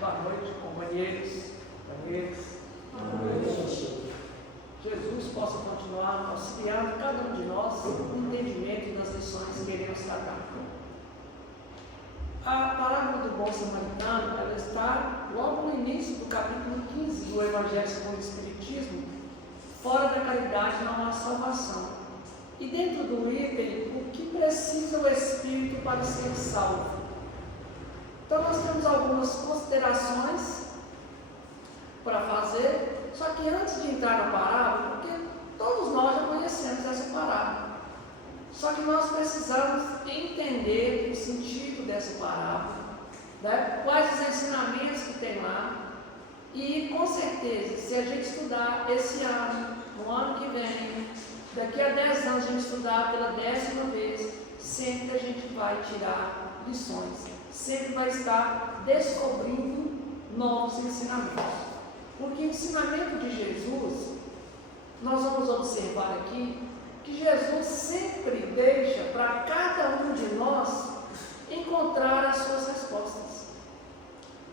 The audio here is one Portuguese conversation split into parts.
Boa noite, companheiros, companheiras. Boa noite. Jesus possa continuar auxiliando cada um de nós no entendimento das lições que iremos tratar. A parábola do bom samaritano, ela está logo no início do capítulo 15 do Evangelho segundo o Espiritismo. Fora da caridade não há salvação. E dentro do item, o que precisa o Espírito para ser salvo? Então nós temos algumas considerações para fazer, só que antes de entrar na parábola, porque todos nós já conhecemos essa parábola, só que nós precisamos entender o sentido dessa parábola, né? Quais os ensinamentos que tem lá, e com certeza, se a gente estudar esse ano, no ano que vem, daqui a 10 anos a gente estudar pela 10ª vez, sempre a gente vai tirar lições, sempre vai estar descobrindo novos ensinamentos. Porque o ensinamento de Jesus, nós vamos observar aqui, que Jesus sempre deixa para cada um de nós encontrar as suas respostas.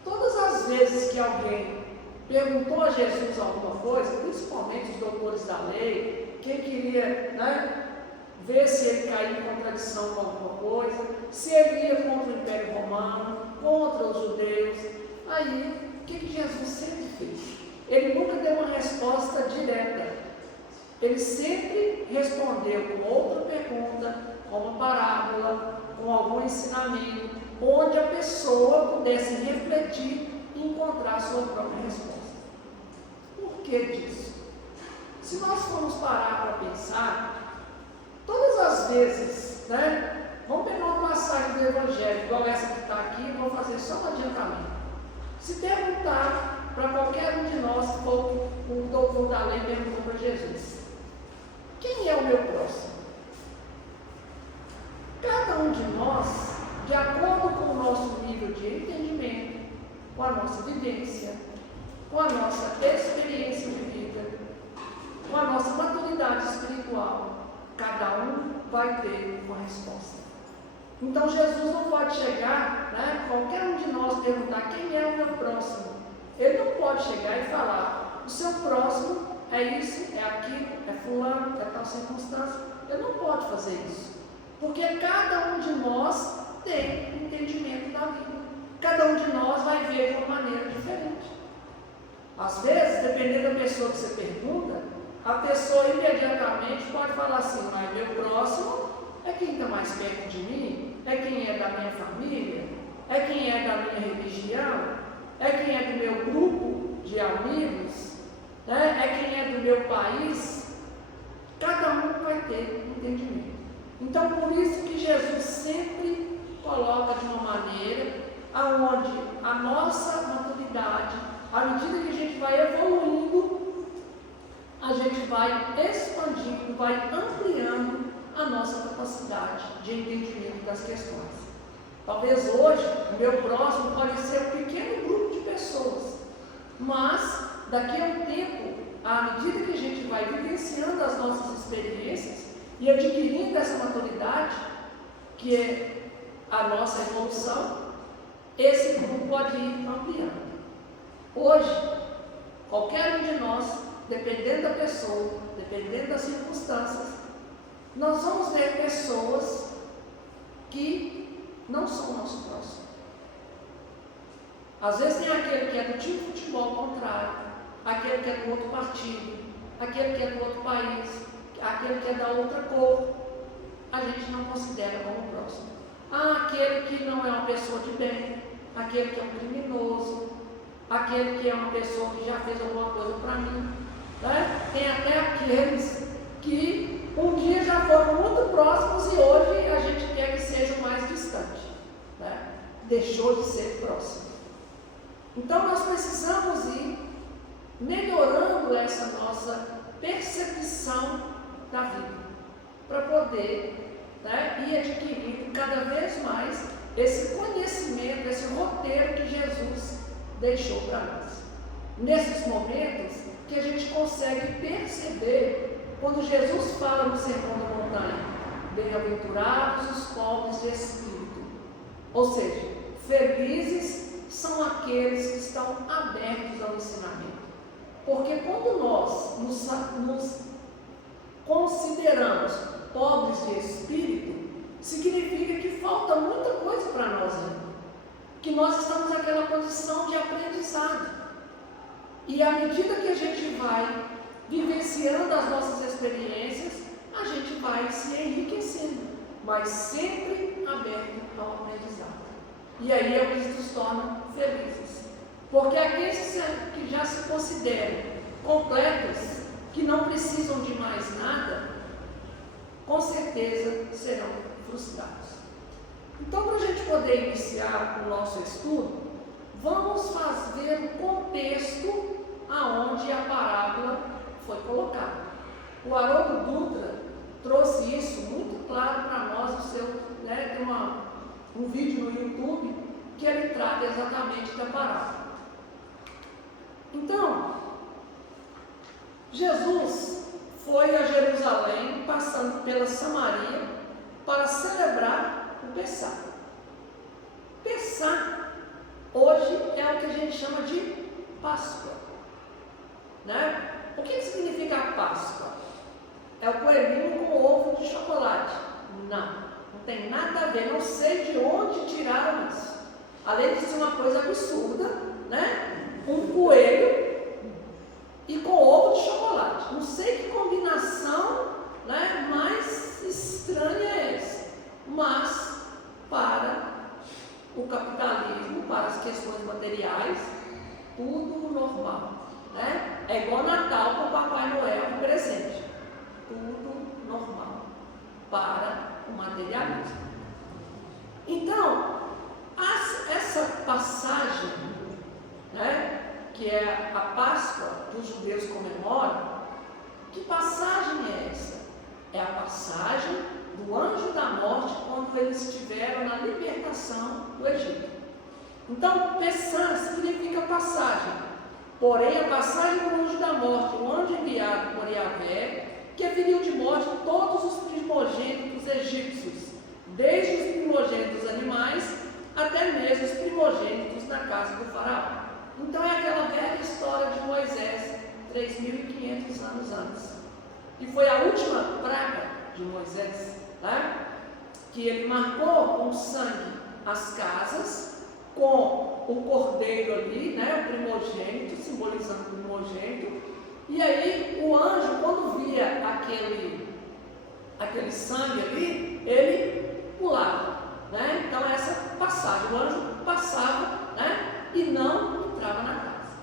Todas as vezes que alguém perguntou a Jesus alguma coisa, principalmente os doutores da lei, quem queria, ver se ele caía em contradição com alguma coisa, se ele ia contra o Império Romano, contra os judeus, aí o que Jesus sempre fez? Ele nunca deu uma resposta direta. Ele sempre respondeu com outra pergunta, com uma parábola, com algum ensinamento, onde a pessoa pudesse refletir e encontrar a sua própria resposta. Por que disso? Se nós formos parar para pensar, todas as vezes, vamos pegar uma passagem do Evangelho, igual essa que está aqui, vou fazer só um adiantamento. Se perguntar para qualquer um de nós que for um doutor da lei perguntou para Jesus: quem é o meu próximo? Cada um de nós, de acordo com o nosso nível de entendimento, com a nossa vivência, com a nossa experiência de vida, com a nossa maturidade espiritual, cada um vai ter uma resposta. Então Jesus não pode chegar, qualquer um de nós perguntar quem é o meu próximo. Ele não pode chegar e falar, o seu próximo é isso, é aquilo, é fulano, é tal circunstância. Ele não pode fazer isso, porque cada um de nós tem entendimento da vida. Cada um de nós vai ver de uma maneira diferente. Às vezes, dependendo da pessoa que você pergunta, a pessoa imediatamente pode falar assim, mas meu próximo é quem está mais perto de mim, é quem é da minha família, é quem é da minha religião, é quem é do meu grupo de amigos, é quem é do meu país. Cada um vai ter entendimento. Então, por isso que Jesus sempre coloca de uma maneira aonde a nossa maturidade, à medida que a gente vai evoluindo, a gente vai expandindo, vai ampliando a nossa capacidade de entendimento das questões. Talvez hoje o meu próximo pode ser um pequeno grupo de pessoas, mas daqui a um tempo, à medida que a gente vai vivenciando as nossas experiências e adquirindo essa maturidade, que é a nossa evolução, esse grupo pode ir ampliando. Hoje, qualquer um de nós, dependendo da pessoa, dependendo das circunstâncias, nós vamos ver pessoas que não são o nosso próximo. Às vezes tem aquele que é do time de futebol contrário, aquele que é do outro partido, aquele que é do outro país, aquele que é da outra cor. A gente não considera como próximo. Aquele que não é uma pessoa de bem, aquele que é um criminoso, aquele que é uma pessoa que já fez alguma coisa para mim. Tem até aqueles que um dia já foram muito próximos e hoje a gente quer que sejam mais distantes. Deixou de ser próximo. Então nós precisamos ir melhorando essa nossa percepção da vida, para poder ir adquirindo cada vez mais esse conhecimento, esse roteiro que Jesus deixou para nós. Nesses momentos que a gente consegue perceber, quando Jesus fala no Sermão da Montanha, bem-aventurados os pobres de espírito, ou seja, felizes são aqueles que estão abertos ao ensinamento. Porque quando nós nos consideramos pobres de espírito, significa que falta muita coisa para nós ainda. Que nós estamos naquela condição de aprendizado. E à medida que a gente vai vivenciando as nossas experiências, a gente vai se enriquecendo, mas sempre aberto ao aprendizado. E aí é o que nos torna felizes. Porque aqueles que já se consideram completos, que não precisam de mais nada, com certeza serão frustrados. Então, para a gente poder iniciar o nosso estudo, vamos fazer o contexto aonde a parábola foi colocada. O Haroldo Dutra trouxe isso muito claro para nós no seu, tem um vídeo no YouTube que ele trata exatamente da parábola. Então, Jesus foi a Jerusalém, passando pela Samaria, para celebrar o Pessá. Pessá, hoje, é o que a gente chama de Páscoa. O que significa a Páscoa? É o coelhinho com ovo de chocolate? Não tem nada a ver, não sei de onde tiraram isso. Além de ser uma coisa absurda, um coelho e com ovo de chocolate. Não sei que combinação mais estranha é essa. Mas, para o capitalismo, para as questões materiais, tudo normal. É igual Natal com o Papai Noel de presente. Tudo normal para o materialismo. Então, essa passagem, que é a Páscoa que os judeus comemoram, que passagem é essa? É a passagem do anjo da morte quando eles estiveram na libertação do Egito. Então, Pessá significa passagem. Porém, a passagem do anjo da morte, o anjo enviado por Yahvé, que feriu de morte todos os primogênitos egípcios, desde os primogênitos dos animais até mesmo os primogênitos na casa do faraó. Então é aquela velha história de Moisés, 3.500 anos antes. E foi a última praga de Moisés, que ele marcou com sangue as casas, com o cordeiro ali, o primogênito, simbolizando o primogênito. E aí o anjo, quando via aquele sangue ali, ele pulava. Então essa passagem, o anjo passava e não entrava na casa.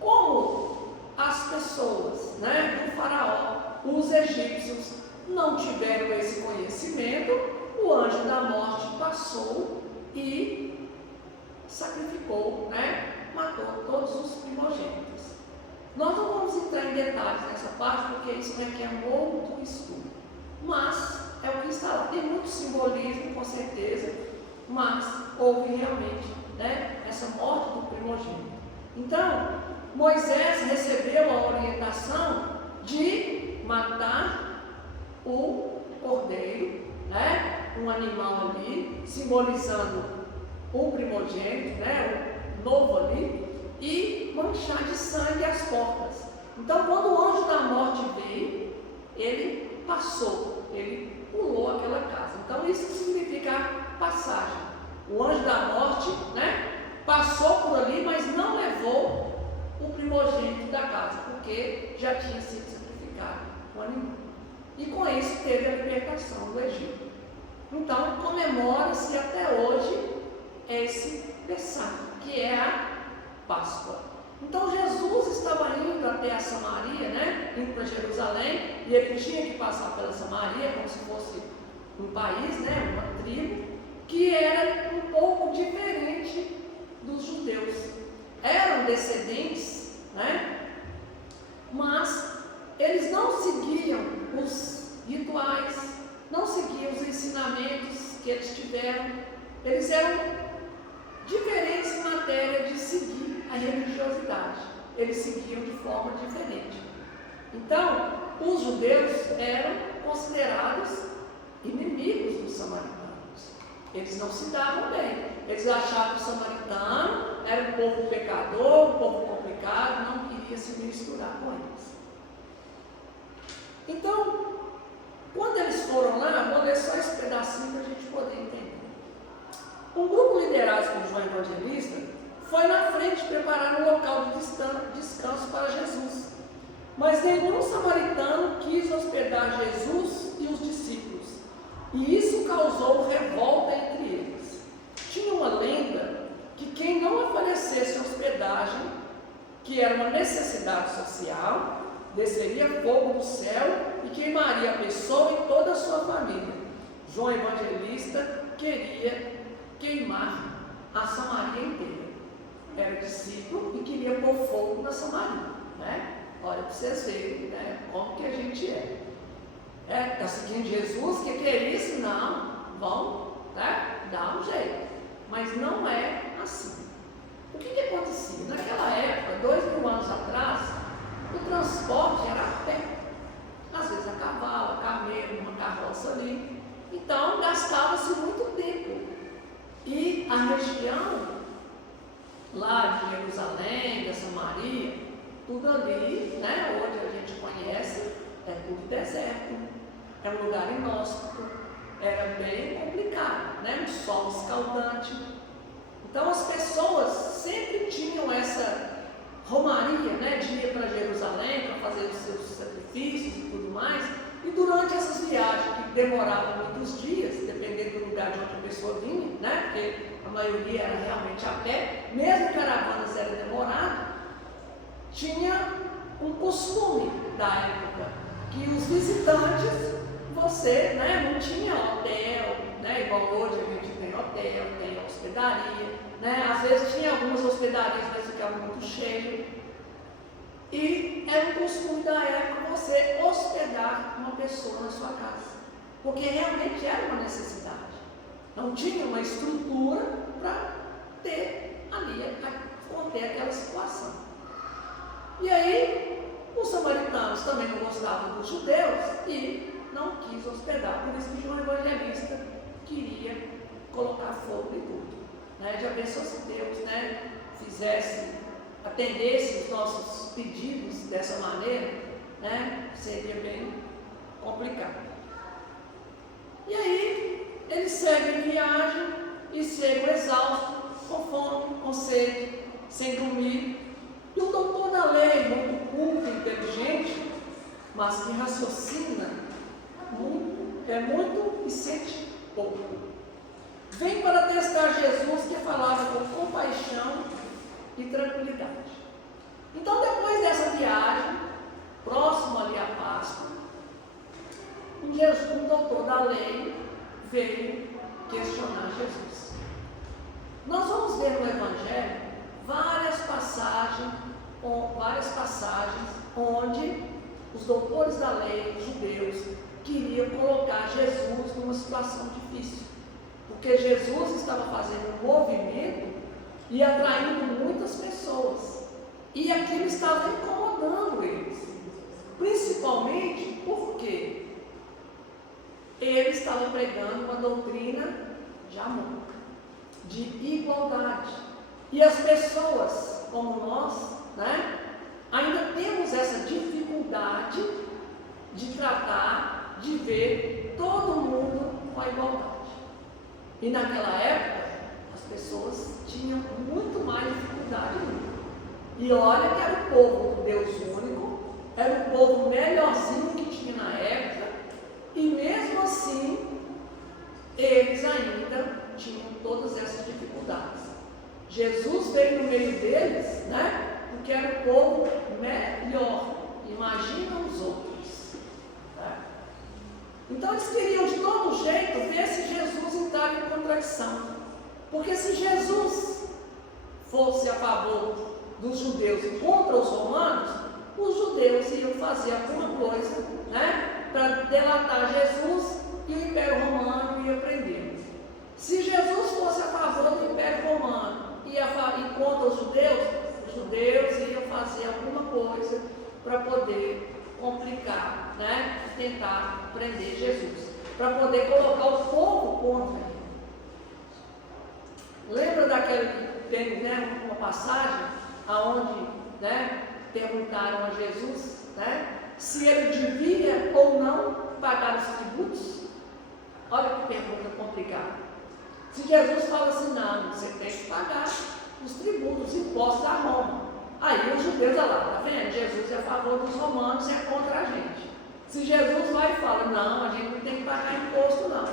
Como as pessoas do faraó, os egípcios, não tiveram esse conhecimento, o anjo da morte passou e sacrificou, matou todos os primogênitos. Nós não vamos entrar em detalhes nessa parte, porque isso requer um outro estudo. Mas é o que está lá. Tem muito simbolismo, com certeza, mas houve realmente essa morte do primogênito. Então, Moisés recebeu a orientação de matar o cordeiro, um animal ali, simbolizando o primogênito, o novo ali, e manchar de sangue as portas. Então, quando o anjo da morte veio, ele passou, ele pulou aquela casa. Então, isso significa passagem. O anjo da morte, passou por ali, mas não levou o primogênito da casa, porque já tinha sido sacrificado o animal. E com isso teve a libertação do Egito. Então, comemora-se até hoje esse Pessá, que é a Páscoa. Então, Jesus estava indo até a Samaria, indo para Jerusalém, e ele tinha que passar pela Samaria, como se fosse um país, uma tribo, que era um pouco diferente dos judeus. Eram descendentes, mas eles não seguiam os rituais, não seguiam os ensinamentos que eles tiveram. Eles eram diferentes em matéria de seguir a religiosidade. Eles seguiam de forma diferente. Então, os judeus eram considerados inimigos dos samaritanos. Eles não se davam bem. Eles achavam que o samaritano era um povo pecador, um povo complicado, não queria se misturar com eles. Então, quando eles foram lá, vou ler só esse pedacinho para a gente poder entender. Um grupo liderado por João Evangelista foi na frente preparar um local de descanso para Jesus. Mas nenhum samaritano quis hospedar Jesus e os discípulos, e isso causou revolta entre eles. Tinha uma lenda que quem não oferecesse hospedagem, que era uma necessidade social, desceria fogo do céu e queimaria a pessoa e toda a sua família. João Evangelista queria queimar a Samaria inteira. Era discípulo e queria pôr fogo na Samaria, né? Olha para vocês verem, né, como que a gente é. Está seguindo Jesus, que é isso? Não, vão, né, dar um jeito. Mas não é assim. O que acontecia? Naquela época, 2000 anos atrás, o transporte era a pé. Às vezes a cavalo, a camelo, uma carroça ali. Então, gastava-se muito tempo. E a região lá de Jerusalém, da Samaria, tudo ali, né, onde a gente conhece, é tudo deserto, é um lugar inóspito, era bem complicado, né, um sol escaldante. Então as pessoas sempre tinham essa romaria, né, de ir para Jerusalém para fazer os seus sacrifícios e tudo mais, e durante essas viagens que demoravam muitos dias, dependendo do lugar de onde a pessoa vinha, né, porque a maioria era realmente a pé, mesmo caravanas era demorado, tinha um costume da época, que os visitantes, você, né, não tinha hotel, né, igual hoje a gente tem hotel, tem hospedaria, né, às vezes tinha algumas hospedarias, mas ficavam muito cheias, e era um costume da época você hospedar uma pessoa na sua casa, porque realmente era uma necessidade, não tinha uma estrutura para ter ali, conter aquela situação. E aí, os samaritanos também não gostavam dos judeus e não quis hospedar. Por isso que João Evangelista queria colocar fogo em tudo. Né? Já pensou se Deus, né, atendesse os nossos pedidos dessa maneira, né, seria bem complicado. E aí, eles seguem viagem e chegam exaustos, com fome, com sede, sem dormir. E o doutor da lei, muito culto, inteligente, mas que raciocina muito e sente pouco, vem para testar Jesus, que falava com compaixão e tranquilidade. Então, depois dessa viagem, próximo ali à Páscoa, um doutor da lei veio questionar Jesus. Nós vamos ver no Evangelho várias passagens onde os doutores da lei, os judeus, queriam colocar Jesus numa situação difícil, porque Jesus estava fazendo um movimento e atraindo muitas pessoas, e aquilo estava incomodando eles, principalmente porque ele estava pregando uma doutrina de amor, de igualdade. E as pessoas, como nós, né, ainda temos essa dificuldade de tratar, de ver todo mundo com a igualdade. E naquela época, as pessoas tinham muito mais dificuldade ainda. E olha que era o povo do Deus único, era o povo melhorzinho que tinha na época, e mesmo assim, eles ainda tinham todas essas dificuldades. Jesus veio no meio deles, né? Porque era o povo melhor. Imagina os outros. Né? Então eles queriam de todo jeito ver se Jesus entrava em contradição. Porque se Jesus fosse a favor dos judeus e contra os romanos, os judeus iam fazer alguma coisa, né, para delatar Jesus, e o Império Romano ia prendê-los. Se Jesus fosse a favor do Império Romano e contra os judeus iam fazer alguma coisa para poder complicar, né, tentar prender Jesus, para poder colocar o povo contra ele. Lembra tem, né, uma passagem onde, né, perguntaram a Jesus, né, se ele devia ou não pagar os tributos. Olha que pergunta complicada. Se Jesus fala assim, não, você tem que pagar os tributos, os impostos a Roma. Aí os judeus, olha lá, tá vendo? Jesus é a favor dos romanos, é contra a gente. Se Jesus vai e fala, não, a gente não tem que pagar imposto não.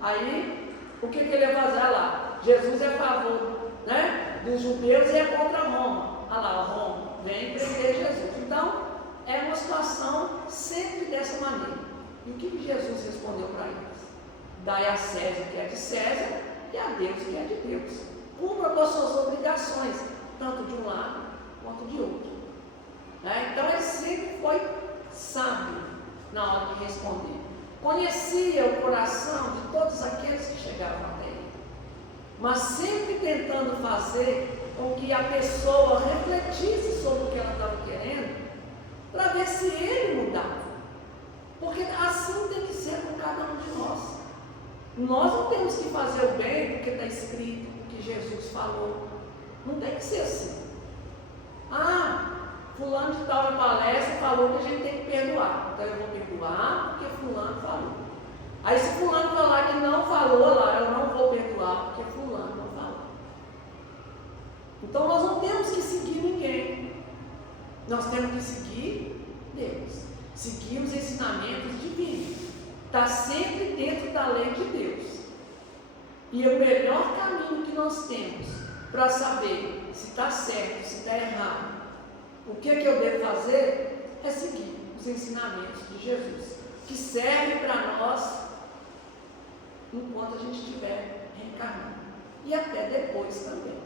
Aí, o que ele vai fazer? Olha lá, Jesus é a favor, né, dos judeus e é contra Roma. Olha lá, Roma, vem prender Jesus. Então, é uma situação sempre dessa maneira. E o que Jesus respondeu para eles? Dai a César que é de César e a Deus que é de Deus. Cumpra com as suas obrigações, tanto de um lado quanto de outro. Né? Então ele sempre foi sábio na hora de responder. Conhecia o coração de todos aqueles que chegavam até ele, mas sempre tentando fazer com que a pessoa refletisse sobre o que ela estava querendo, para ver se ele mudava. Porque assim tem que ser com cada um de nós. Nós não temos que fazer o bem porque está escrito, porque Jesus falou. Não tem que ser assim. Fulano de tal na palestra falou que a gente tem que perdoar. Então eu vou perdoar porque fulano falou. Aí se fulano falar que não falou lá, eu não vou perdoar porque fulano não falou. Então nós não temos que seguir ninguém. Nós temos que seguir Deus. Seguir os ensinamentos divinos. Está sempre dentro da lei de Deus. E o melhor caminho que nós temos para saber se está certo, se está errado, o que eu devo fazer é seguir os ensinamentos de Jesus, que serve para nós enquanto a gente estiver reencarnando e até depois também.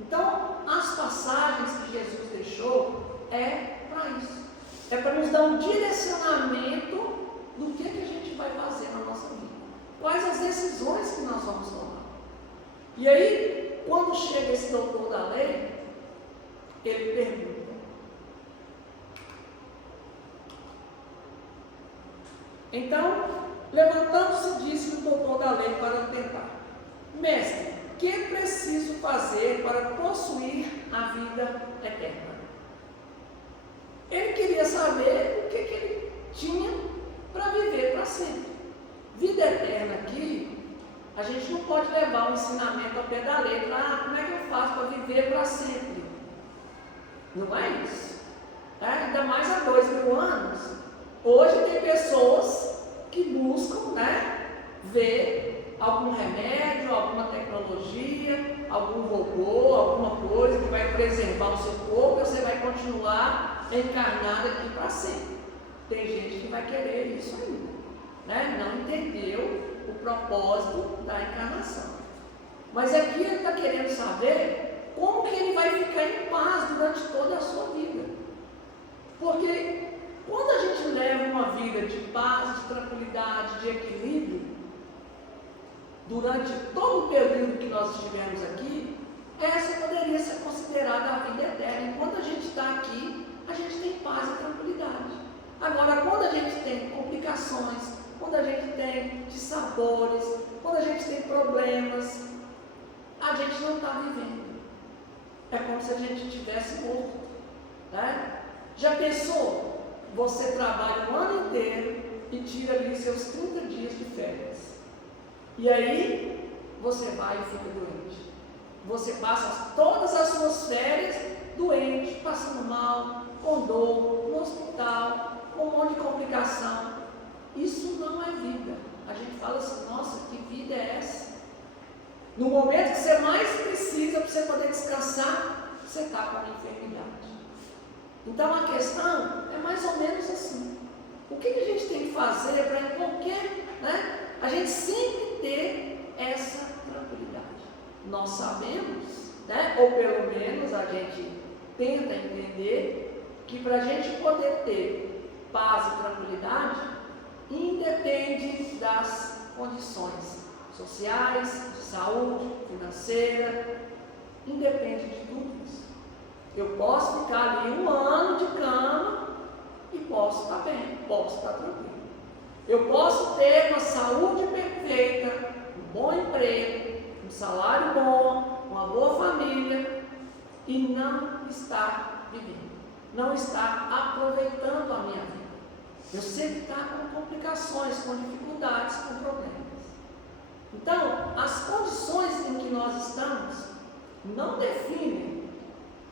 Então, as passagens que Jesus deixou é para isso, é para nos dar um direcionamento do que a gente vai fazer na nossa vida, quais as decisões que nós vamos tomar. E aí, quando chega esse doutor da lei, ele pergunta. Então, levantando-se, disse o doutor da lei para o tentar: Mestre, que é preciso fazer para possuir a vida eterna? Ele queria saber o que ele tinha para viver para sempre. Vida eterna aqui, a gente não pode levar o ensinamento ao pé da letra. Como é que eu faço para viver para sempre? Não é isso. Ainda mais há 2000 anos. Hoje tem pessoas que buscam, ver algum remédio, alguma tecnologia, algum robô, alguma coisa que vai preservar o seu corpo e você vai continuar encarnado aqui para sempre. Tem gente que vai querer isso ainda, não entendeu o propósito da encarnação. Mas aqui ele está querendo saber como que ele vai ficar em paz durante toda a sua vida. Porque quando a gente leva uma vida de paz, de tranquilidade, de equilíbrio, durante todo o período que nós estivemos aqui, essa poderia ser considerada a vida eterna. Enquanto a gente está aqui, a gente tem paz e tranquilidade. Agora, quando a gente tem complicações, quando a gente tem dissabores, quando a gente tem problemas, a gente não está vivendo. É como se a gente estivesse morto. Já pensou? Você trabalha o ano inteiro e tira ali seus 30 dias de férias. E aí, você vai e fica doente. Você passa todas as suas férias doente, passando mal, com dor, no hospital, com um monte de complicação. Isso não é vida. A gente fala assim, nossa, que vida é essa? No momento que você mais precisa para você poder descansar, você está com uma enfermidade. Então a questão é mais ou menos assim. O que a gente tem que fazer para em qualquer, a gente sempre ter essa tranquilidade? Nós sabemos, ou pelo menos a gente tenta entender que para a gente poder ter paz e tranquilidade, independe das condições sociais, de saúde, financeira, independe de tudo isso. Eu posso ficar ali 1 ano de cama e posso estar bem, posso estar tranquilo. Eu posso ter uma saúde perfeita, um bom emprego, um salário bom, uma uma boa família e não estar vivendo, não estar aproveitando a minha vida. Eu sei que está com complicações, com dificuldades, com problemas. Então, as condições em que nós estamos não definem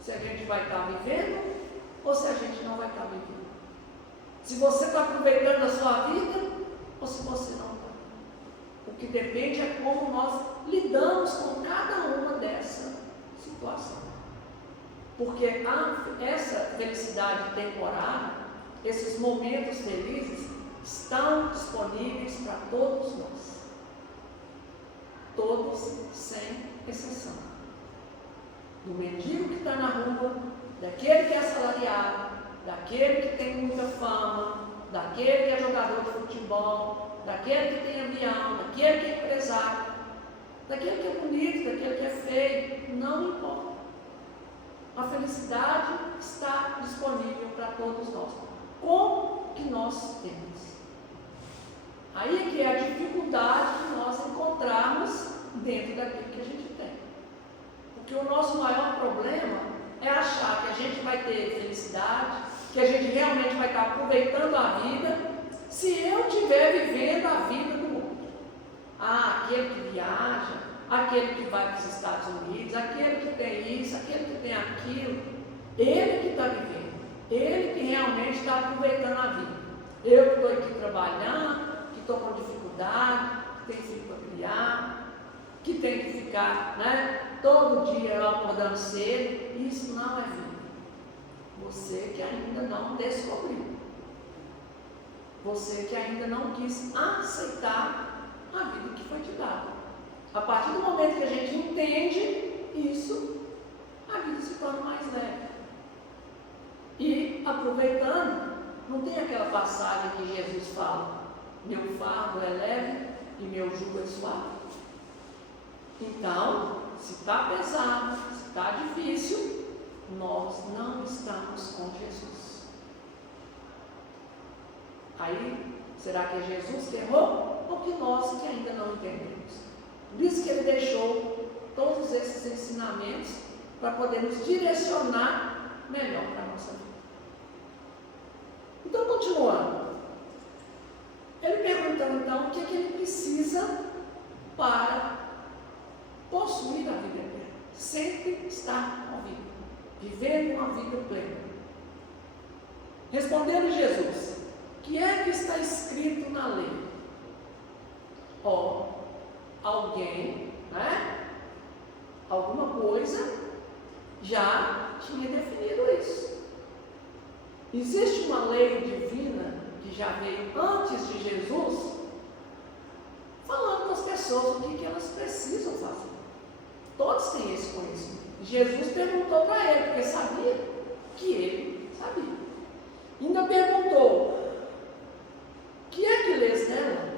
se a gente vai estar vivendo ou se a gente não vai estar vivendo. Se você está aproveitando a sua vida ou se você não está. O que depende é como nós lidamos com cada uma dessa situação. Porque essa felicidade temporária, esses momentos felizes, estão disponíveis para todos nós. Todos, sem exceção. Do mendigo que está na rua, daquele que é assalariado, daquele que tem muita fama, daquele que é jogador de futebol, daquele que tem avião, daquele que é empresário, daquele que é bonito, daquele que é feio, não importa. A felicidade está disponível para todos nós. Como que nós temos? Aí é que é a dificuldade de nós encontrarmos dentro daquilo que a gente tem. Porque o nosso maior problema é achar que a gente vai ter felicidade, que a gente realmente vai estar aproveitando a vida, se eu estiver vivendo a vida do outro. Aquele que viaja, aquele que vai para os Estados Unidos, aquele que tem isso, aquele que tem aquilo, ele que está vivendo, ele que realmente está aproveitando a vida. Eu que estou aqui trabalhando, que estou com dificuldade, que tenho filho para criar, que tenho que ficar, todo dia eu acordando cedo, isso não é vida. Você que ainda não descobriu. Você que ainda não quis aceitar a vida que foi te dada. A partir do momento que a gente entende isso, a vida se torna mais leve. E aproveitando, não tem aquela passagem que Jesus fala: meu fardo é leve e meu jugo é suave. Então, se está pesado, se está difícil, nós não estamos com Jesus. Aí, será que é Jesus que errou ou que nós que ainda não entendemos? Por isso que ele deixou todos esses ensinamentos para poder nos direcionar melhor para a nossa vida. Então, continuando. Ele perguntou então o que é que ele precisa para possuir a vida eterna. Sempre estar com a vida, vivendo uma vida plena. Respondeu Jesus: o que é que está escrito na lei? Alguém, alguma coisa já tinha definido isso. Existe uma lei divina que já veio antes de Jesus, falando para as pessoas o que elas precisam fazer. Todos têm esse conhecimento. Jesus perguntou para ele, porque sabia que ele sabia. Ainda perguntou: o que é que lês nela?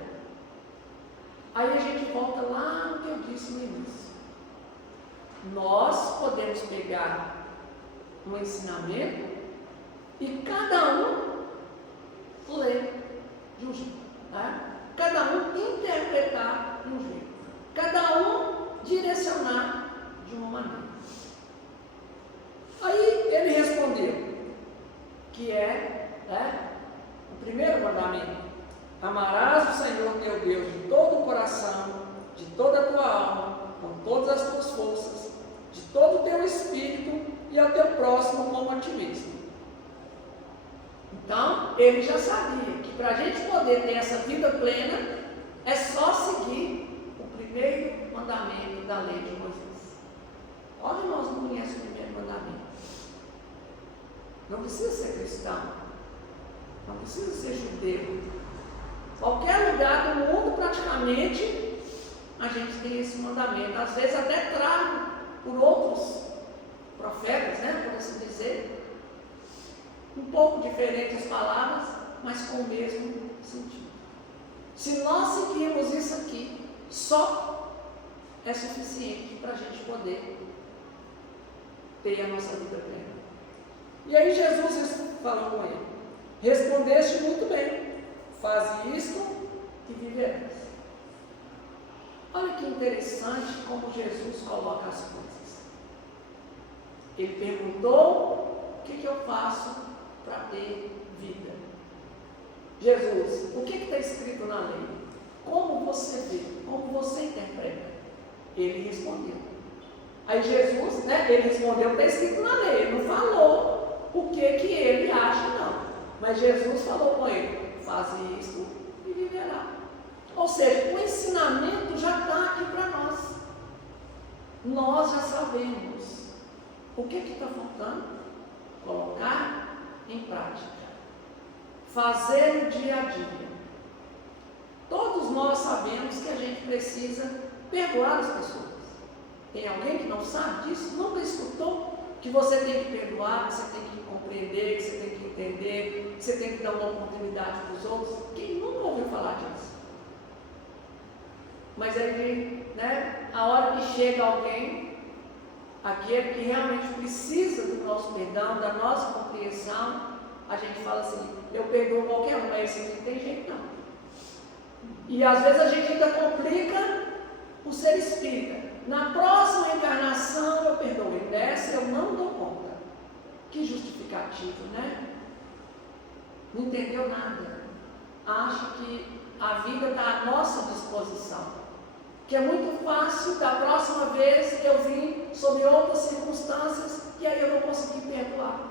Aí a gente volta lá no que eu disse no início. Nós podemos pegar um ensinamento e cada um ler de um jeito, cada um interpretar de um jeito, cada um direcionar de uma maneira. Aí ele respondeu que o primeiro mandamento: amarás o Senhor teu Deus de todo o coração, de toda a tua alma, com todas as tuas forças, de todo o teu espírito e ao teu próximo como a ti mesmo. Então, ele já sabia que para a gente poder ter essa vida plena, é só seguir o primeiro mandamento da lei de Moisés. Onde nós não conhecemos o primeiro mandamento? Não precisa ser cristão, não precisa ser judeu. Qualquer lugar do mundo, praticamente, a gente tem esse mandamento. Às vezes até trago por outros profetas, por assim dizer, um pouco diferentes as palavras, mas com o mesmo sentido. Se nós seguirmos isso aqui, só é suficiente para a gente poder ter a nossa vida plena. E aí Jesus falou com ele: respondeste muito bem, faz isto e viverás. Olha que interessante como Jesus coloca as coisas. Ele perguntou: o que eu faço para ter vida? Jesus, o que está escrito na lei? Como você vê? Como você interpreta? Ele respondeu. Aí Jesus, ele respondeu: está escrito na lei. Ele não falou o que ele acha, não. Mas Jesus falou com ele: faz isso e viverá. Ou seja, o ensinamento já está aqui para nós. Nós já sabemos. O que está faltando? Colocar em prática. Fazer no dia a dia. Todos nós sabemos que a gente precisa perdoar as pessoas. Tem alguém que não sabe disso? Nunca escutou que você tem que perdoar, que você tem que compreender, que você tem que entender, que você tem que dar uma oportunidade para os outros? Quem nunca ouviu falar disso? Mas aí, a hora que chega alguém, aquele que realmente precisa do nosso perdão, da nossa compreensão, a gente fala assim: eu perdoo qualquer um, mas esse não tem jeito não. E às vezes a gente ainda complica o ser espírita. Na próxima encarnação eu perdoo, e nessa eu não dou conta. Que justificativo, né? Não entendeu nada. Acha que a vida está à nossa disposição. Que é muito fácil, da próxima vez eu vim sob outras circunstâncias e aí eu vou conseguir perdoar.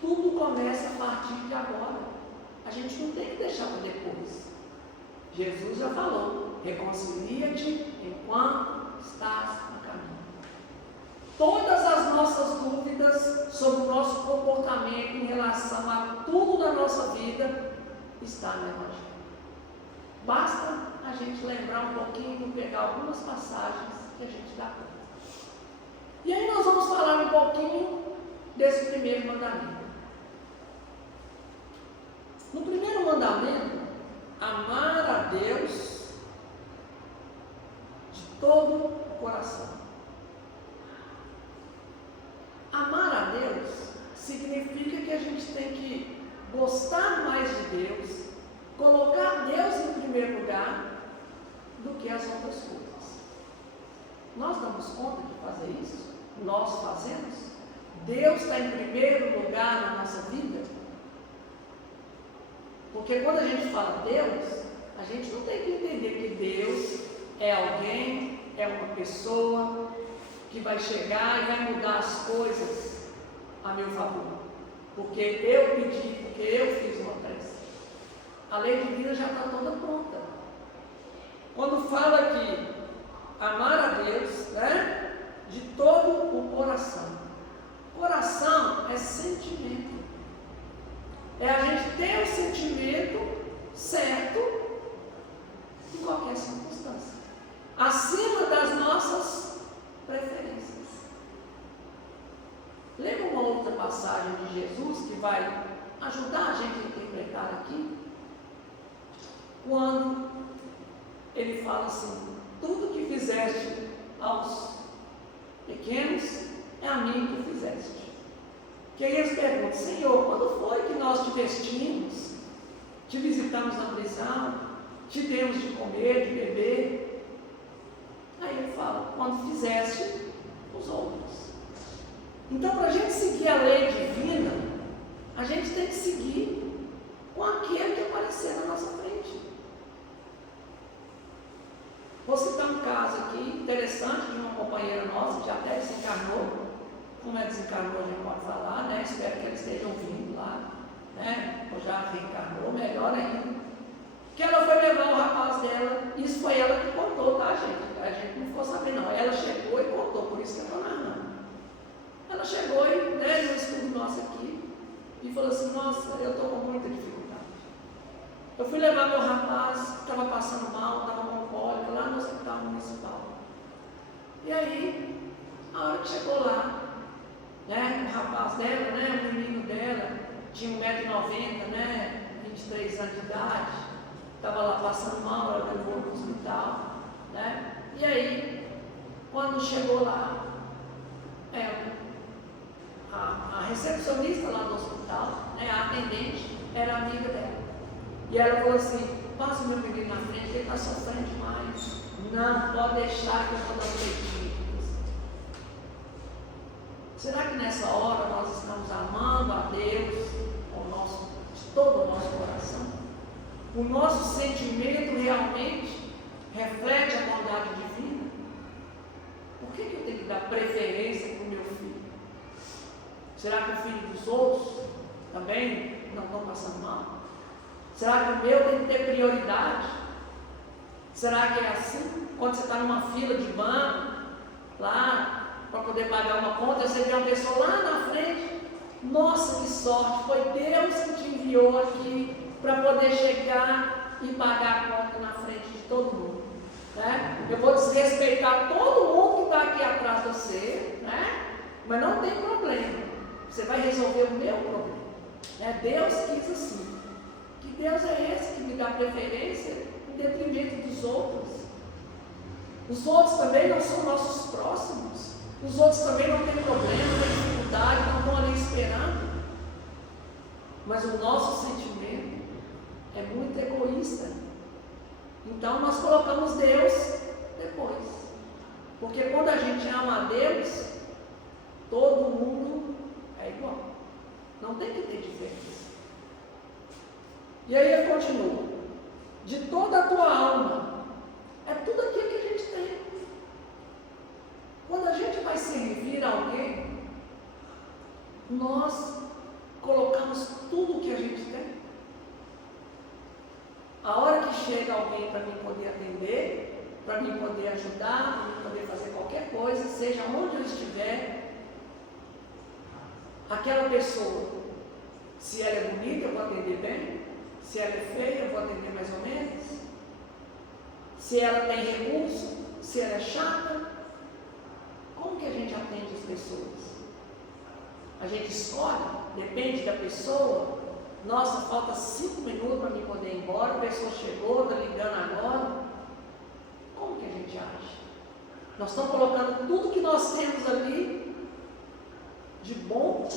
Tudo começa a partir de agora. A gente não tem que deixar para depois. Jesus já falou: reconcilia-te enquanto estás no caminho. Todas as nossas dúvidas sobre o nosso comportamento em relação a tudo da nossa vida está no Evangelho. Basta a gente lembrar um pouquinho, pegar algumas passagens que a gente dá conta. E aí nós vamos falar um pouquinho desse primeiro mandamento. No primeiro mandamento, amar a Deus de todo o coração. Amar a Deus significa que a gente tem que gostar mais de Deus, colocar Deus em primeiro lugar do que as outras coisas. Nós damos conta de fazer isso? Nós fazemos? Deus está em primeiro lugar na nossa vida? Porque quando a gente fala Deus, a gente não tem que entender que Deus é alguém, é uma pessoa que vai chegar e vai mudar as coisas a meu favor. Porque eu pedi, porque eu fiz uma prece. A lei divina já está toda pronta. Quando fala aqui, amar a Deus, de todo o coração. Coração é sentimento. É a gente ter o sentimento certo em qualquer circunstância, acima das nossas preferências. Lembra uma outra passagem de Jesus que vai ajudar a gente a interpretar aqui? Quando ele fala assim: tudo que fizeste aos pequenos é a mim que fizeste. Que aí eles perguntam: Senhor, quando foi que nós te vestimos, te visitamos na prisão, te demos de comer, de beber? Aí ele fala: quando fizeste os outros. Então, para a gente seguir a lei divina, a gente tem que seguir com aquele que aparecer na nossa frente. Vou citar um caso aqui interessante de uma companheira nossa que até desencarnou. Como é desencarnou, a gente pode falar, Espero que eles estejam vindo lá, Ou já reencarnou, melhor ainda. Que ela foi levar o rapaz dela, isso foi ela que contou, tá, gente? A gente não ficou sabendo, não. Ela chegou e contou, por isso que eu estou narrando. Ela chegou e, no estudo nosso aqui, e falou assim: nossa, eu estou com muita dificuldade. Eu fui levar meu rapaz, estava passando mal, estava com cólica, lá no hospital municipal. E aí, a hora que chegou lá, o rapaz dela, o menino dela, tinha 1,90m, 23 anos de idade, estava lá passando mal, ela levou no hospital, E aí, quando chegou lá, a recepcionista lá do hospital, a atendente, era amiga dela. E ela falou assim: passa o meu menino na frente, ele está sofrendo demais. Não, pode deixar que eu vou dar um jeitinho. Será que nessa hora nós estamos amando a Deus de todo o nosso coração? O nosso sentimento realmente reflete a bondade divina? Por que eu tenho que dar preferência para o meu filho? Será que o filho dos outros também não estão passando mal? Será que o meu tem que ter prioridade? Será que é assim? Quando você está numa fila de banco, lá, para poder pagar uma conta, você vê uma pessoa lá na frente. Nossa, que sorte! Foi Deus que te enviou aqui para poder chegar e pagar a conta na frente de todo mundo. Né? Eu vou desrespeitar todo mundo que está aqui atrás de você, né? Mas não tem problema. Você vai resolver o meu problema. Né? Deus quis assim. Que Deus é esse que me dá preferência em detrimento dos outros? Os outros também não são nossos próximos. Os outros também não têm problema, não têm dificuldade, não estão ali esperando. Mas o nosso sentimento é muito egoísta. Então nós colocamos Deus depois. Porque quando a gente ama a Deus, todo mundo é igual. Não tem que ter diferença. E aí ele continua. De toda a tua alma. É tudo aquilo que a gente tem. Quando a gente vai servir alguém, nós colocamos tudo o que a gente tem. A hora que chega alguém para mim poder atender, para mim poder ajudar, para mim poder fazer qualquer coisa, seja onde eu estiver, aquela pessoa, se ela é bonita, eu vou atender bem. Se ela é feia, eu vou atender mais ou menos. Se ela tem recurso, se ela é chata. Como que a gente atende as pessoas? A gente escolhe, depende da pessoa. Nossa, falta 5 minutos para mim poder ir embora, a pessoa chegou, está ligando agora. Como que a gente age? Nós estamos colocando tudo que nós temos ali de bom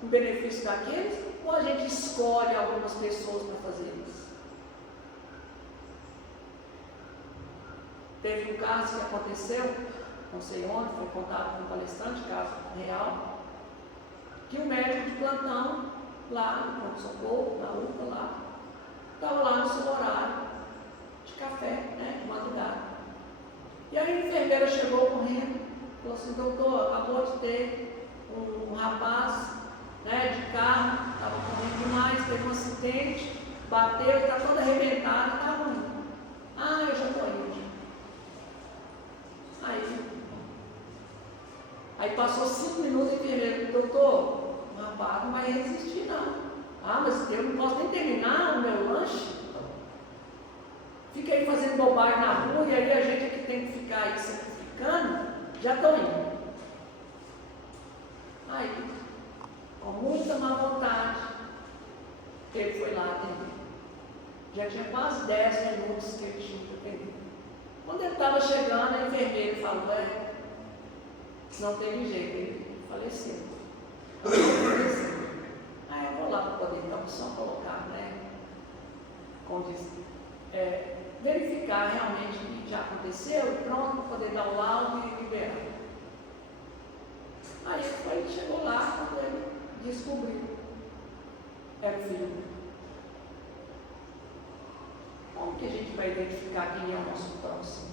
em benefício daqueles, ou a gente escolhe algumas pessoas para fazer isso? Teve um caso que aconteceu, não sei onde, foi contado por um palestrante, caso real, que o médico de plantão, lá no pronto-socorro, na UPA lá, estava lá no seu horário de café, né, de madrugada. E aí a enfermeira chegou correndo, falou assim: doutor, acabou de ter um rapaz, né, de carro, estava correndo demais, teve um acidente, bateu, está todo arrebentado, está ruim. Ah, eu já estou indo. Aí passou 5 minutos e a enfermeira: doutor, o rapaz não vai resistir não. Ah, mas eu não posso nem terminar o meu lanche. Fica aí fazendo bobagem na rua e aí a gente é que tem que ficar aí sacrificando. Já estou indo. Aí, com muita má vontade, ele foi lá atender. Já tinha quase 10 minutos que ele tinha que atender. Quando ele estava chegando, a enfermeira falou: não teve jeito, ele faleceu. Aí eu vou lá para poder então só colocar, né? Como diz, verificar realmente o que já aconteceu e pronto para poder dar o laudo e liberar. Aí ele chegou lá quando ele descobriu. Era o filho dele. Como que a gente vai identificar quem é o nosso próximo?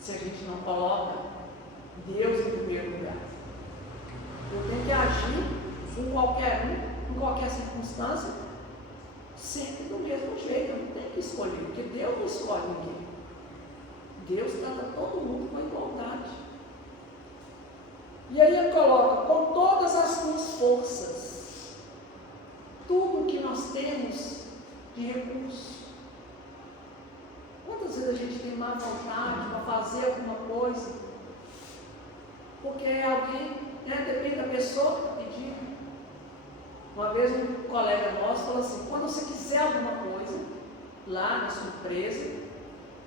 Se a gente não coloca Deus em primeiro lugar. Eu tenho que agir com qualquer um, em qualquer circunstância, sempre do mesmo jeito. Eu não tenho que escolher, porque Deus não escolhe ninguém. Deus trata todo mundo com igualdade. E aí ele coloca: com todas as tuas forças, tudo que nós temos de recurso. Quantas vezes a gente tem má vontade para fazer alguma coisa, porque alguém, né, depende da pessoa que está pedindo. Uma vez um colega nosso falou assim: quando você quiser alguma coisa lá na sua empresa,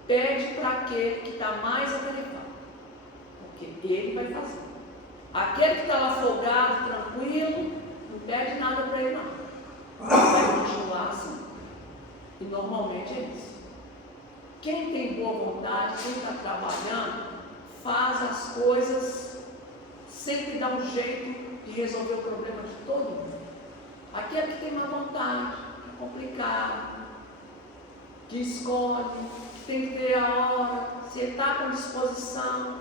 pede para aquele que está mais atarefado, porque ele vai fazer. Aquele que está lá folgado, tranquilo, não pede nada para ele não. Vai continuar assim. E normalmente é isso. Quem tem boa vontade, quem está trabalhando, faz as coisas sempre dá um jeito de resolver o problema de todo mundo. Aquele que tem má vontade, que é complicado, que escolhe, que tem que ter a hora, se ele está com disposição,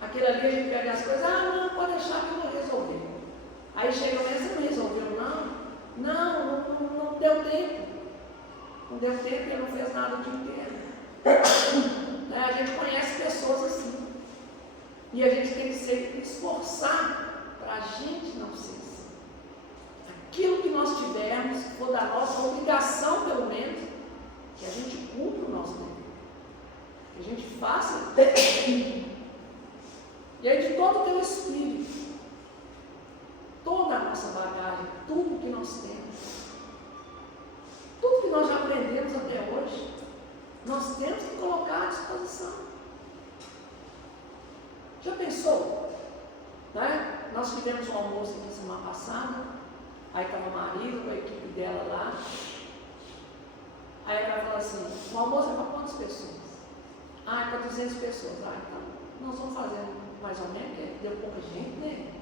aquele ali a gente pega as coisas, não, pode deixar que eu vou resolver. Aí chega o mês, você não resolveu não? Não deu tempo. Não deu tempo e ele não fez nada o dia inteiro. A gente conhece pessoas assim. E a gente tem que se esforçar para a gente não ser assim. Aquilo que nós tivermos, que for da nossa obrigação, pelo menos, que a gente cumpra o nosso dever. Que a gente faça. E aí, de todo o teu espírito, toda a nossa bagagem, tudo que nós temos, tudo que nós já aprendemos até hoje, nós temos que colocar à disposição. Já pensou? Né? Nós tivemos um almoço aqui semana passada, aí estava o marido com a equipe dela lá, aí ela falou assim, o almoço é para quantas pessoas? É para 200 pessoas. Então nós vamos fazer mais ou menos, porque deu pouca gente, né?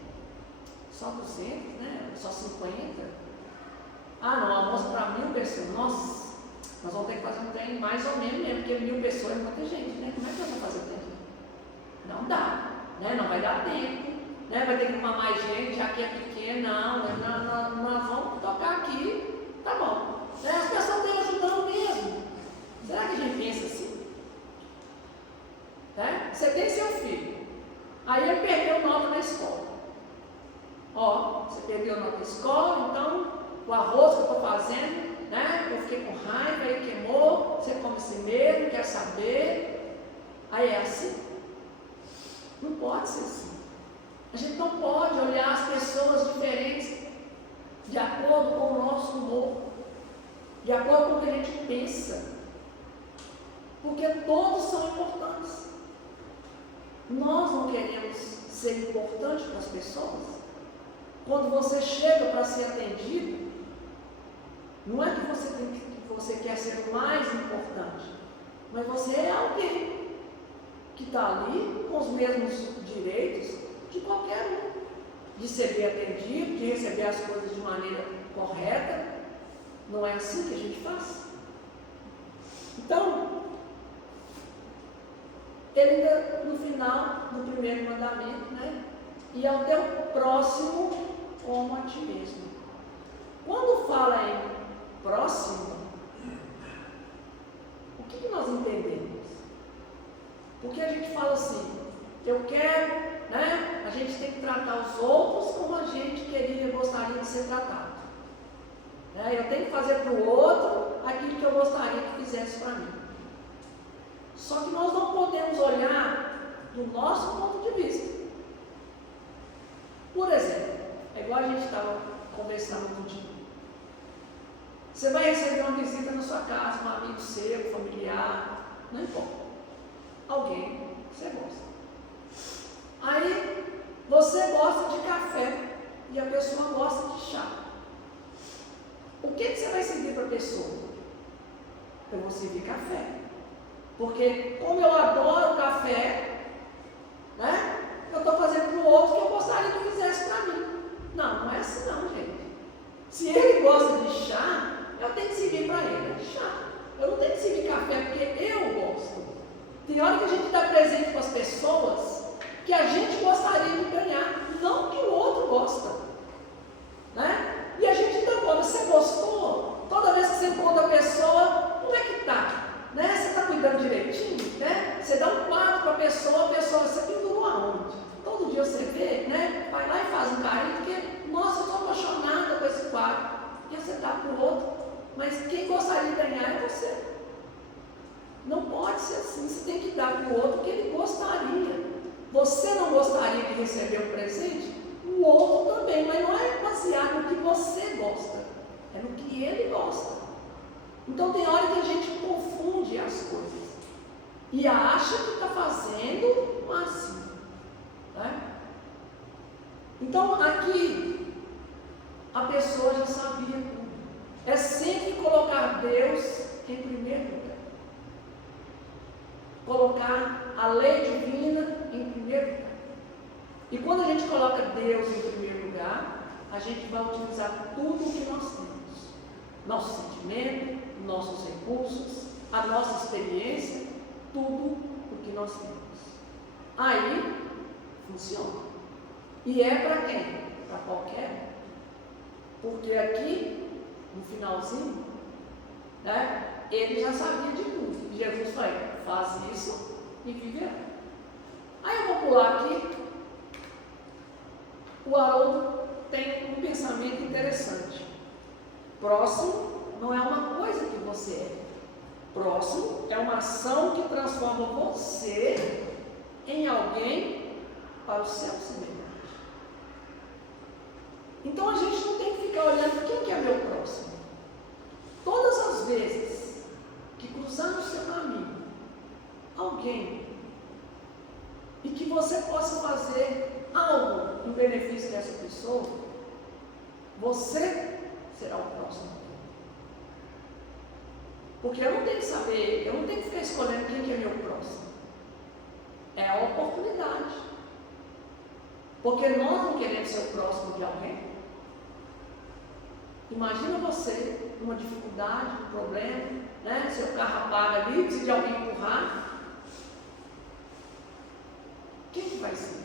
Só 200, né? Só 50. Não, almoço para 1000 pessoas. Nossa, nós vamos ter que fazer um trem mais ou menos mesmo, porque 1000 pessoas é muita gente, né? Como é que nós vamos fazer o trem? Não dá, né? Não vai dar tempo, né? Vai ter que arrumar mais gente, já que é pequeno, nós vamos tocar aqui, tá bom. As pessoas estão ajudando mesmo. Será que a gente pensa assim? Você tem seu filho, aí ele perdeu nota na escola. Você perdeu nota na escola, então o arroz que eu estou fazendo, né? Eu fiquei com raiva, ele queimou, você come assim mesmo, quer saber. Aí é assim? Não pode ser assim. A gente não pode olhar as pessoas diferentes de acordo com o nosso humor, de acordo com o que a gente pensa, porque todos são importantes. Nós não queremos ser importantes para as pessoas. Quando você chega para ser atendido, não é que você quer ser o mais importante, mas você é alguém que está ali com os mesmos direitos de qualquer um, de ser bem atendido, de receber as coisas de maneira correta. Não é assim que a gente faz? Então, ele ainda no final do primeiro mandamento, né? E ao teu próximo como a ti mesmo. Quando fala em próximo, o que nós entendemos? Porque a gente fala assim, eu quero, né? A gente tem que tratar os outros como a gente gostaria de ser tratado. Eu tenho que fazer para o outro aquilo que eu gostaria que fizesse para mim. Só que nós não podemos olhar do nosso ponto de vista. Por exemplo, é igual a gente estava conversando no dia. Você vai receber uma visita na sua casa, um amigo seu, familiar, não importa. Alguém que você gosta. Aí você gosta de café e a pessoa gosta de chá. O que você vai servir para a pessoa? Eu vou servir café. Porque como eu adoro café, né? Eu estou fazendo para o outro que eu gostaria que fizesse para mim. Não é assim não, gente. Se ele gosta de chá, eu tenho que servir para ele chá. Eu não tenho que servir café porque eu gosto. Tem hora que a gente está presente com as pessoas que a gente gostaria de ganhar, não que o outro gosta. Né? E a gente então, quando você gostou, toda vez que você encontra a pessoa, como é que está? Né? Você está cuidando direitinho? Né? Você dá um quadro para a pessoa, você pendurou aonde? Todo dia você vê, né? Vai lá e faz um carinho, porque, nossa, eu estou apaixonada com esse quadro. E você dá para o outro, mas quem gostaria de ganhar é você. Não pode ser assim, você tem que dar para o outro o que ele gostaria. Você não gostaria de receber um presente? O outro também, mas não é baseado no que você gosta, é no que ele gosta. Então tem hora que a gente confunde as coisas e acha que está fazendo o máximo. Né? Então aqui a pessoa já sabia tudo. É sempre colocar Deus em primeiro lugar. Colocar a lei divina em primeiro lugar. E quando a gente coloca Deus em primeiro lugar, a gente vai utilizar tudo o que nós temos. Nosso sentimento, nossos recursos, a nossa experiência, tudo o que nós temos. Aí, funciona. E é para quem? Para qualquer um. Porque aqui, no finalzinho, né, ele já sabia de tudo. Jesus falou, faz isso e viverá. Aí eu vou pular aqui. O Haroldo tem um pensamento interessante. Próximo não é uma coisa que você é. Próximo é uma ação que transforma você em alguém para o seu semelhante. Então a gente não tem que ficar olhando quem que é meu próximo. Todas as vezes que cruzar no seu caminho alguém e que você possa fazer algo em benefício dessa pessoa, você será o próximo. Porque eu não tenho que saber, eu não tenho que ficar escolhendo quem que é meu próximo. É a oportunidade. Porque nós não queremos ser o próximo de alguém. Imagina você, numa dificuldade, um problema, né? Seu carro apaga ali, precisa de alguém empurrar. Quem que vai ser?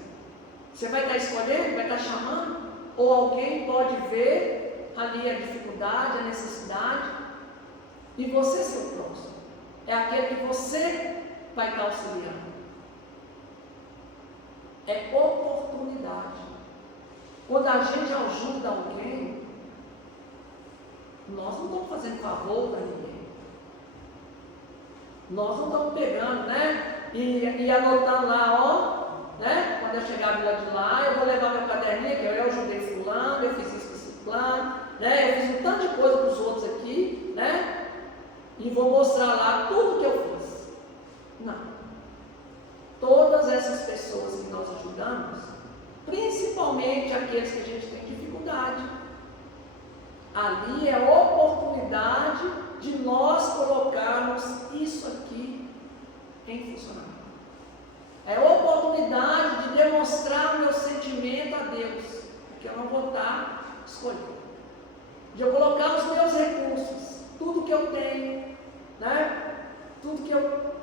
Você vai estar escolhendo, vai estar chamando? Ou alguém pode ver ali a dificuldade, a necessidade, e você ser o próximo? É aquele que você vai estar auxiliando. É oportunidade. Quando a gente ajuda alguém, nós não estamos fazendo favor para ninguém. Nós não estamos pegando, né? E anotando lá, ó, né? Quando eu chegar do lado de lá, eu vou levar meu caderninho aqui, eu ajudei fulano, eu fiz isso com esse plano, né? Eu fiz um tanto de coisa para os outros aqui, né? E vou mostrar lá tudo que eu fiz. Não. Todas essas pessoas que nós ajudamos, principalmente aqueles que a gente tem dificuldade, ali é a oportunidade de nós colocarmos isso aqui em funcionamento. É a oportunidade de demonstrar o meu sentimento a Deus, porque eu não vou estar escolhendo. De eu colocar os meus recursos, tudo que eu tenho, né? Tudo que eu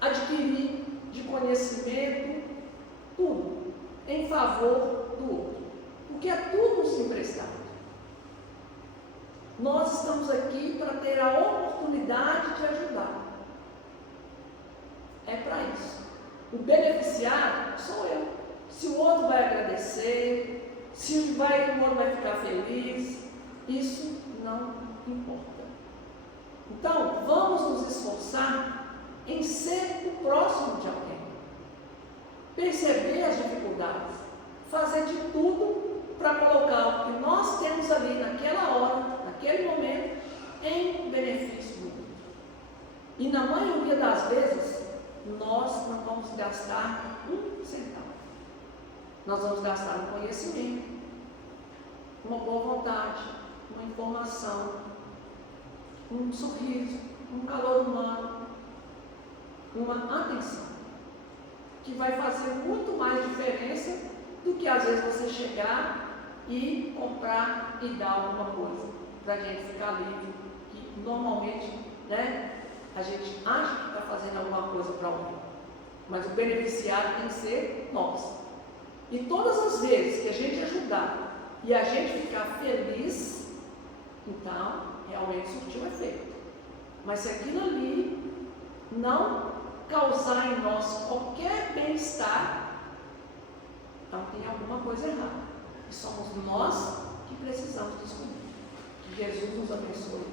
adquiri de conhecimento, tudo em favor do outro, porque é tudo nos emprestado. Nós estamos aqui para ter a oportunidade de ajudar. É para isso. O beneficiário sou eu. Se o outro vai agradecer, se o outro vai ficar feliz, isso não importa. Então, vamos nos esforçar em ser o próximo de alguém. Perceber as dificuldades. Fazer de tudo para colocar o que nós temos ali naquela hora, naquele momento, em benefício do outro. E na maioria das vezes, nós não vamos gastar um centavo. Nós vamos gastar um conhecimento, uma boa vontade, uma informação, um sorriso, um calor humano, uma atenção, que vai fazer muito mais diferença do que às vezes você chegar e comprar e dar alguma coisa para a gente ficar livre, que normalmente, né, a gente acha que está fazendo alguma coisa para alguém, mas o beneficiário tem que ser nós. E todas as vezes que a gente ajudar e a gente ficar feliz, então realmente surtiu efeito. Mas se aquilo ali não causar em nós qualquer bem-estar, então tem alguma coisa errada. E somos nós que precisamos descobrir. Que Jesus nos abençoe.